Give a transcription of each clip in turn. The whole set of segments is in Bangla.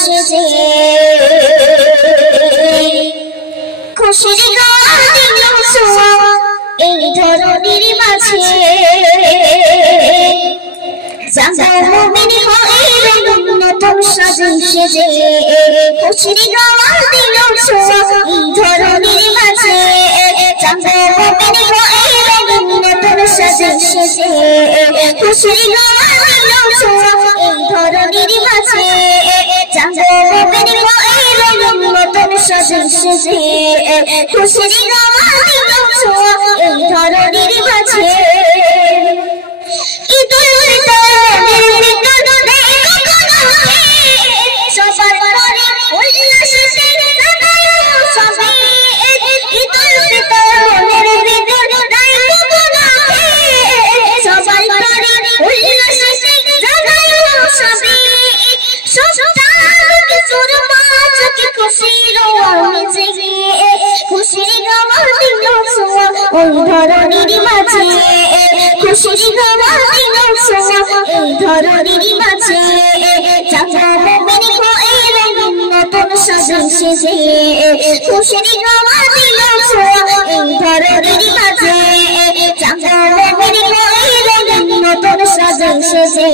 সেজে খুশির গান দিল ছোঁয়া এই ধরনীর মাঝে জাগো মুমিন হয়ে নতুন সাজে সেজে খুশির গান দিল ছোঁয়া এই ধরনীর মাঝে জাগো মুমিন হয়ে নতুন সাজে সেজে খুশির গান দিল ছোঁয়া এই ধরনীর মাঝে জাগো মুমিন হয়ে নতুন সাজে সেজে খুশির গান দিল ছোঁয়া এই ধরনীর মাঝে ধরনীর মাঝে খুশির গান দিল ছোঁয়া এই ধরনীর মাঝে জাগো মুমিন হয়ে নতুন সাজে সেজে খুশির গান দিল ছোঁয়া এই ধরনীর মাঝে জাগো মুমিন হয়ে নতুন সাজে সেজে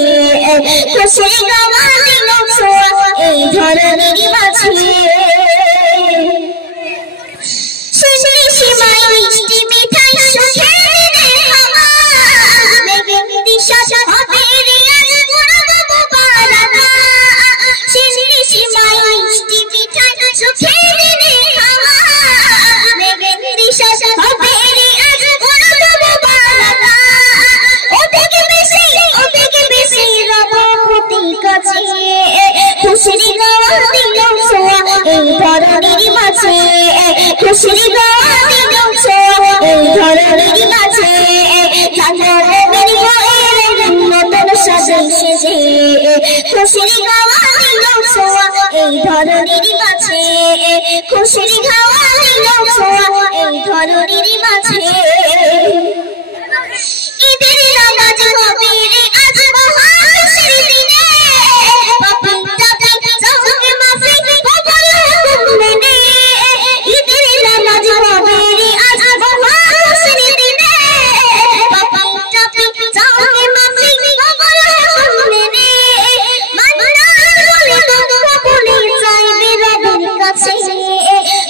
খুশির গান দিল ছোঁয়া এই ধরনীর মাঝে খুশির গান দিল ছোঁয়া এই ধরনীর মাঝে জাগো মুমিন হয়ে নতুন সাজে সেজে খুশির গান দিল ছোঁয়া এই ধরনীর মাঝে খুশির গান দিল ছোঁয়া এই ধরনীর মাঝে ঈদের নামাজ হবে রে আজ মহাখুশির দিনে পাপী তাপী যাওকে মাফি কবুল করবে ঈদের নামাজ হবে রে আজ মহাখুশির দিনে পাপী তাপী যাওকে মাফি কবুল করবে মান্নান বলে কবুলে চাইবে রবের কাছে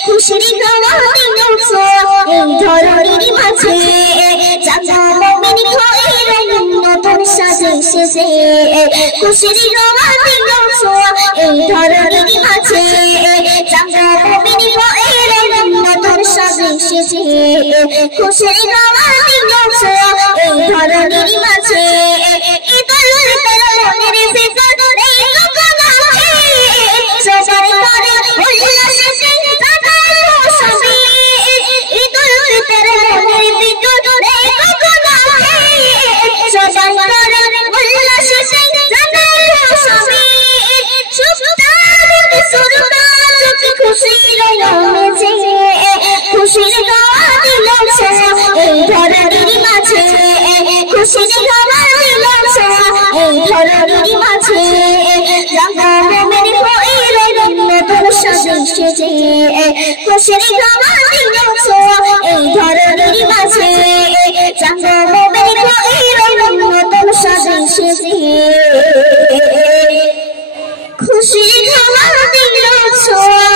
খুশির গান দিল ছোঁয়া এই ধরনীর মাঝে জাগো মুমিন হয়ে নতুন সাজে সেজে খুশির গান দিল ছোঁয়া এই ধরনীর মাঝে জাগো মুমিন হয়ে নতুন সাজে সেজে খুশির গান দিল ছোঁয়া এই ধরনীর মাঝে ঈদুল ফিতর মনের ভিতর এই কখনো সবাই করে উল্লাসে জাগায় খুশি ঈদুল ফিতর মনের ভিতর এই কখনো সবাই করে উল্লাসে জাগায় খুশি সুপ্তার সুরতাজ খুশির মেঝে খুশির গান দিল ছোঁয়া এই ধরনীর মাঝে খুশির গান দিল ছোঁয়া এই ধরনীর মাঝে জাগো মুমিন হয়ে নতুন সাজে সেজে খুশির গান দিল ছোঁয়া এই ধরনীর মাঝে জাগো মুমিন হয়ে নতুন সাজে সেজে খুশির গান দিল ছোঁয়া